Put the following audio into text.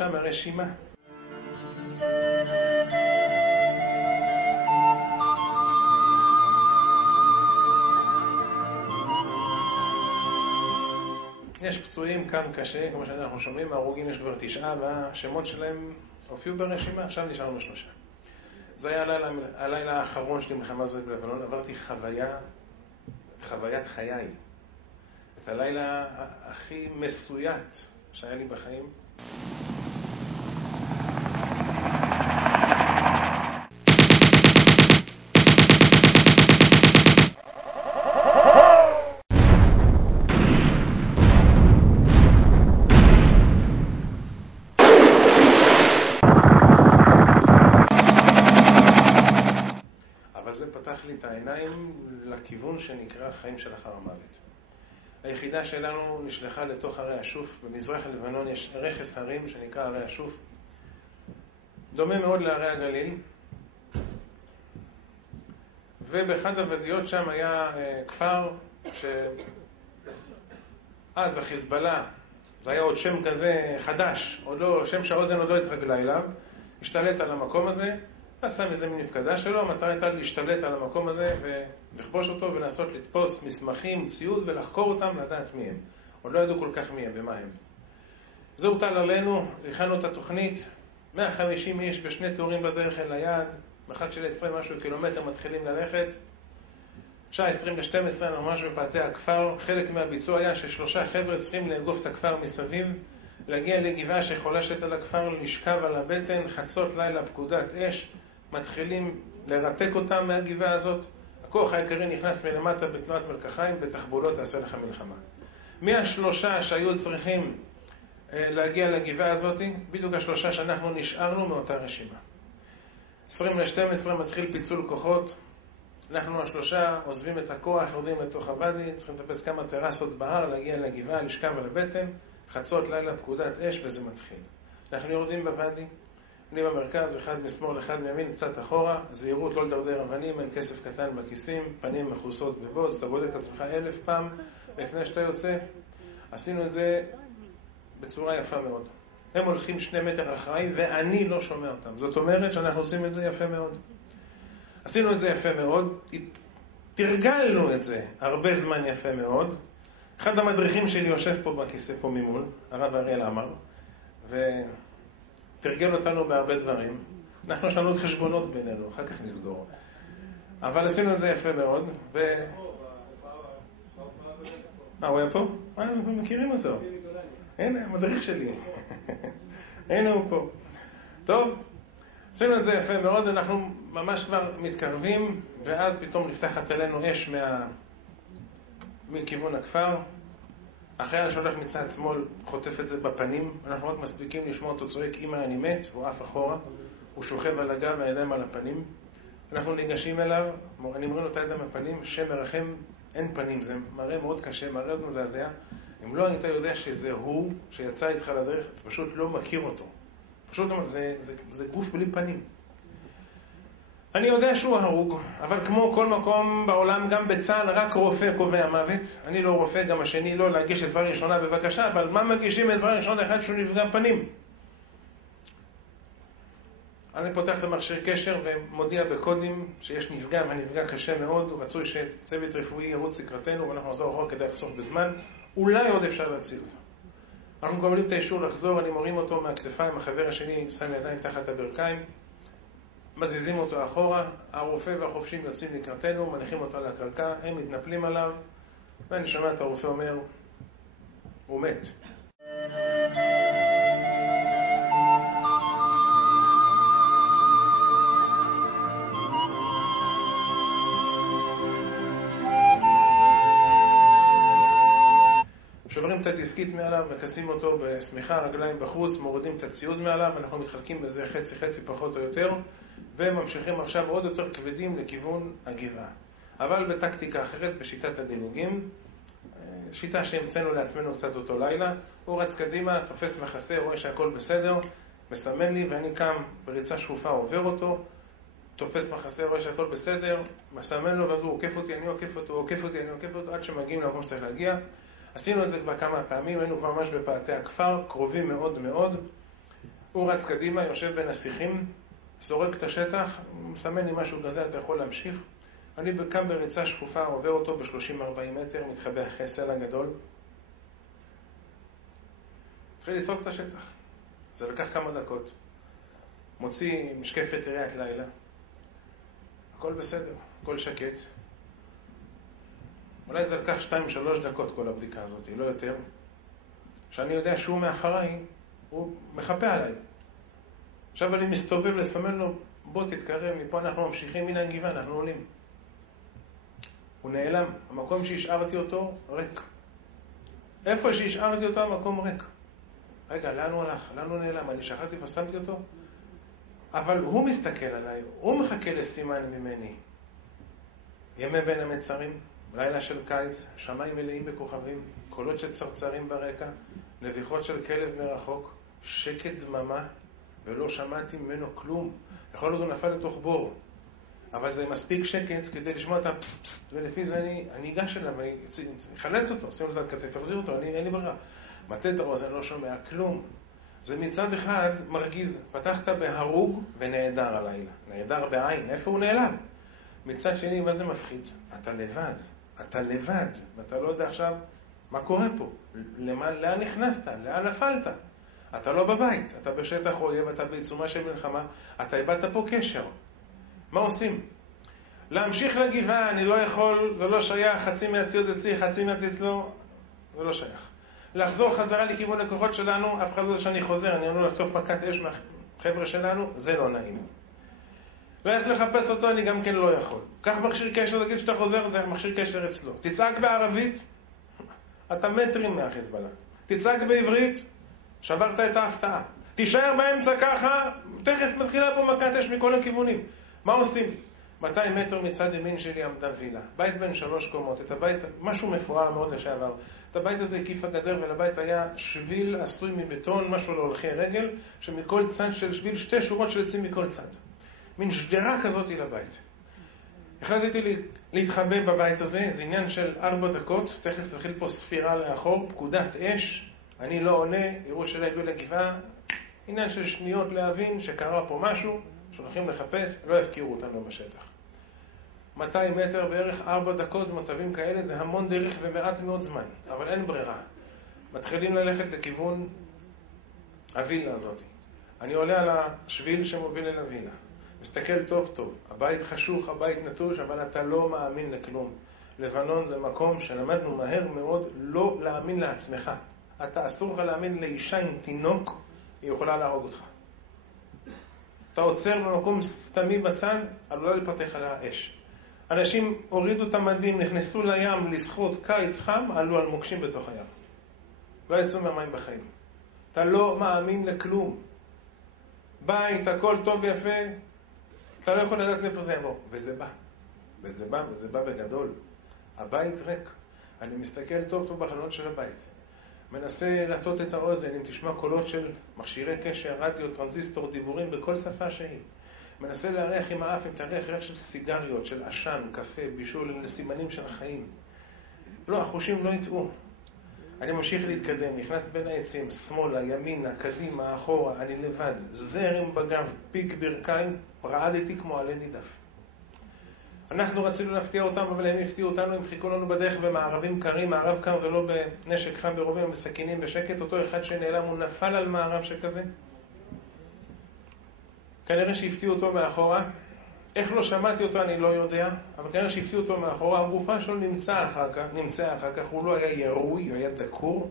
שם הרשימה. יש פצועים כאן קשה, כמו שאנחנו שומעים, ההרוגים יש כבר 9, והשמות שלהם הופיעו ברשימה, עכשיו נשארנו 3. זה היה הלילה האחרון שלי מלחמה הזאת בלבנון, עברתי חוויית חיי. את הלילה הכי מסוית שהיה לי בחיים. פתח לי את העיניים לכיוון שנקרא חיים של אחר המוות. היחידה שלנו נשלחה לתוך הרי השוף. במזרח לבנון יש רכס הרים שנקרא הרי השוף. דומה מאוד להרי הגליל. ובאחד הוודיות שם היה כפר אז החיזבאללה, זה היה עוד שם כזה חדש, שם שהאוזן עוד לא התרגלה אליו, השתלט על המקום הזה, ועשה מזה מנפקדה שלו. המטרה הייתה להשתלט על המקום הזה ולכבוש אותו ולנסות לתפוס מסמכים, ציוד ולחקור אותם, לדעת מי הם. עוד לא ידעו כל כך מי הם ומה הם. זה הוטל עלינו, הכנו את התוכנית, 150 איש בשני תורים בדרך אל היעד, מרחק של 20 משהו קילומטר מתחילים ללכת. שעה 20:12 ממש בפאתי הכפר. חלק מהביצוע היה ששלושה חבר'ה צריכים לאגוף את הכפר מסביב, להגיע לגבעה שחולשת על הכפר, לשכב על הבטן, חצות לילה פקודת אש, מתחילים לרתק אותם מהגבעה הזאת. הכוח העיקרי נכנס מלמטה בתנועת מלקחיים, בתחבולות תעשה לך מלחמה. מהשלושה שהיו צריכים להגיע לגבעה הזאת, בדיוק השלושה שאנחנו נשארנו מאותה רשימה. 20:12 מתחיל פיצול כוחות. אנחנו השלושה עוזבים את הכוח, יורדים לתוך הוואדי, צריכים לטפס כמה טרסות בהר, להגיע לגבעה, לשכב על הבטן, חצות לילה פקודת אש, וזה מתחיל. אנחנו יורדים בוואדי, אני במרכז, אחד משמאל, אחד מימין, קצת אחורה, זהירות, לא לדרדר אבנים, אין כסף קטן בכיסים, פנים מכוסות בבוץ, אתה בודק את עצמך 1000 פעם לפני שאתה יוצא. עשינו את זה בצורה יפה מאוד. הם הולכים 2 מטר אחריי ואני לא שומע אותם. זאת אומרת שאנחנו עושים את זה יפה מאוד. עשינו את זה יפה מאוד, תרגלנו את זה הרבה זמן יפה מאוד. אחד המדריכים שלי יושב פה בכיסא פה ממול, הרב אריאל אמר, ותרגל אותנו בהרבה דברים. אנחנו יש לנו חשבונות בינינו, אחר כך נסגור. אבל עשינו את זה יפה מאוד, הוא היה פה? אז אנחנו מכירים אותו. הנה, המדריך שלי. הנה הוא פה. טוב, עשינו את זה יפה מאוד, אנחנו ממש כבר מתקרבים, ואז פתאום נפתחת עלינו אש מכיוון הכפר. החייל שהולך מצד שמאל חוטף את זה בפנים, אנחנו רק מספיקים לשמוע אותו צועק, אמא אני מת, והוא עף אחורה, הוא שוכב על הגב והידיים על הפנים. אנחנו ניגשים אליו, אני מראה לו את הידיים הפנים, שם מרחם, אין פנים, זה מראה מאוד קשה, מראה מאוד מזעזע. אם לא היית יודע שזה הוא שיצא איתך לדרך, אתה פשוט לא מכיר אותו. פשוט זה גוף בלי פנים. אני יודע שהוא הרוג, אבל כמו כל מקום בעולם, גם בצה"ל, רק רופא קובע מוות. אני לא רופא, גם השני לא, להגיש עזרה ראשונה בבקשה, אבל מה מגישים עזרה ראשונה אחד שהוא נפגע פנים? אני פותח את המכשיר קשר ומודיע בקודים שיש נפגע, והנפגע קשה מאוד, רצוי שצוות רפואי ירוץ לקראתנו, ואנחנו נחזור אחורה כדי לחסוך בזמן, אולי עוד אפשר להציל אותו. אנחנו מקבלים את האישור לחזור, אני מורים אותו מהכתפיים, החבר השני שם ידיים תחת הברכיים, מזיזים אותו אחורה, הרופא והחופשים יוצאים לקראתנו, מניחים אותו לקרקע, הם מתנפלים עליו, ואני שומע את הרופא אומר, הוא מת. שוברים את הדיסקית מעליו, מכסים אותו בסמיכה, רגליים בחוץ, מורידים את הציוד מעליו, אנחנו מתחלקים בזה חצי פחות או יותר, וממשיכים עכשיו עוד יותר כבדים לכיוון הגבעה. אבל בטקטיקה אחרת, בשיטת הדילוגים, שיטה שהמצאנו לעצמנו קצת אותו לילה, הוא רץ קדימה, תופס מחסה, רואה שהכל בסדר, מסמן לי ואני קם בריצה שרופה, עובר אותו, תופס מחסה, רואה שהכל בסדר, מסמן לו ואז הוא עוקף אותי, אני עוקף אותו, עוקף אותי, אני עוקף אותו, עד שמגיעים למקום שצריך להגיע. עשינו את זה כבר כמה פעמים, היינו כבר ממש בפאתי הכפר, קרובים מאוד מאוד, הוא רץ קדימה, יושב בין השיחים, סורק את השטח, מסמן לי משהו כזה, אתה יכול להמשיך. אני קם בריצה שקופה, עובר אותו ב-30-40 מטר, מתחבא אחרי סלע גדול. התחיל לסרוק את השטח. זה לקח כמה דקות. מוציא משקפת עיריית לילה. הכל בסדר, הכל שקט. אולי זה לקח 2-3 דקות כל הבדיקה הזאת, לא יותר. שאני יודע שהוא מאחריי, הוא מחפה עליי. עכשיו אני מסתובב לסמן לו, בוא תתקרב, מפה אנחנו ממשיכים, הנה הגבעה, אנחנו עולים. הוא נעלם, המקום שהשארתי אותו ריק. איפה שהשארתי אותו המקום ריק. רגע, לאן הוא הלך? לאן הוא נעלם? אני שכחתי ושמתי אותו? אבל הוא מסתכל עליי, הוא מחכה לסימן ממני. ימי בין המצרים, לילה של קיץ, שמיים מלאים בכוכבים, קולות של צרצרים ברקע, נביחות של כלב מרחוק, שקט דממה, ולא שמעתי ממנו כלום. יכול להיות הוא נפל לתוך בור, אבל זה מספיק שקט כדי לשמוע את הפס פס, ולפי זה אני אגש אליו, אני אחלץ אותו, שים לו את הכתף, אחזיר אותו, אין לי ברירה. מטה את הראש, אני לא שומע כלום. זה מצד אחד מרגיז, פתחת בהרוג ונעדר הלילה. נעדר בעין, איפה הוא נעלם? מצד שני, מה זה מפחיד? אתה לבד, ואתה לא יודע עכשיו מה קורה פה. לאן נכנסת? לאן נפלת? אתה לא בבית, אתה בשטח אויב, אתה בעיצומה של מלחמה, אתה איבדת פה קשר. מה עושים? להמשיך לגבעה, אני לא יכול, זה לא שייך, חצי מהציוד אצלי, חצי מהציוד אצלו, זה לא שייך. לחזור חזרה לכיוון הכוחות שלנו, אף אחד לא יודע שאני חוזר, אני אמור לחטוף מכת אש מהחבר'ה שלנו, זה לא נעים. ללכת לחפש אותו, אני גם כן לא יכול. קח מכשיר קשר, תגיד שאתה חוזר, זה מכשיר קשר אצלו. תצעק בערבית, אתה מטרים מהחיזבאללה. תצעק בעברית, שברת את ההפתעה. תישאר באמצע ככה, תכף מתחילה פה מכת אש מכל הכיוונים. מה עושים? 200 מטר מצד ימין שלי עמדה וילה. בית בין 3 קומות. את הבית, משהו מפואר מאוד לשעבר. את הבית הזה הקיף הגדר, ולבית היה שביל עשוי מבטון, משהו להולכי רגל, שמכל צד של שביל 2 שורות של עצים מכל צד. מין שדרה כזאת לבית. החלטתי להתחבא בבית הזה, זה עניין של 4 דקות, תכף תתחיל פה ספירה לאחור, פקודת אש, אני לא עונה, יראו שלא הגיעו לגבעה, עניין של שניות להבין שקרה פה משהו, שהולכים לחפש, לא יפקירו אותנו בשטח. 200 מטר בערך 4 דקות במצבים כאלה, זה המון דרך ומעט מאוד זמן, אבל אין ברירה. מתחילים ללכת לכיוון הווילה הזאת. אני עולה על השביל שמוביל אל הווילה. מסתכל טוב טוב, הבית חשוך, הבית נטוש, אבל אתה לא מאמין לכלום. לבנון זה מקום שלמדנו מהר מאוד לא להאמין לעצמך. אתה אסור לך להאמין לאישה עם תינוק, היא יכולה להרוג אותך. אתה עוצר במקום סתמי בצד, עלולה לפתח על האש. אנשים הורידו את המדים, נכנסו לים לשחות קיץ חם, עלו על מוקשים בתוך הים. לא יצאו מהמים בחיים. אתה לא מאמין לכלום. בית, הכל טוב ויפה, אתה לא יכול לדעת מאיפה זה יבוא. וזה בא בגדול. הבית ריק. אני מסתכל טוב טוב בחלונות של הבית. מנסה להטות את האוזן, אם תשמע קולות של מכשירי קשר, רדיו, טרנזיסטור, דיבורים בכל שפה שהיא. מנסה להריח עם האף, אם תריח ריח של סיגריות, של עשן, קפה, בישול, לסימנים של החיים. לא, החושים לא יטעו. אני ממשיך להתקדם, נכנס בין העצים, שמאלה, ימינה, קדימה, אחורה, אני לבד, זרם בגב, פיק ברכיים, רעדתי כמו עלה נידף. אנחנו רצינו להפתיע אותם, אבל הם הפתיעו אותנו, הם חיכו לנו בדרך במערבים קרים. מערב קר זה לא בנשק חם ברובים, בסכינים בשקט. אותו אחד שנעלם, הוא נפל על מערב שכזה. כנראה שהפתיעו אותו מאחורה. איך לא שמעתי אותו אני לא יודע, אבל כנראה שהפתיעו אותו מאחורה. הגופה שלו נמצאה אחר כך, הוא לא היה ירוי, הוא היה דקור.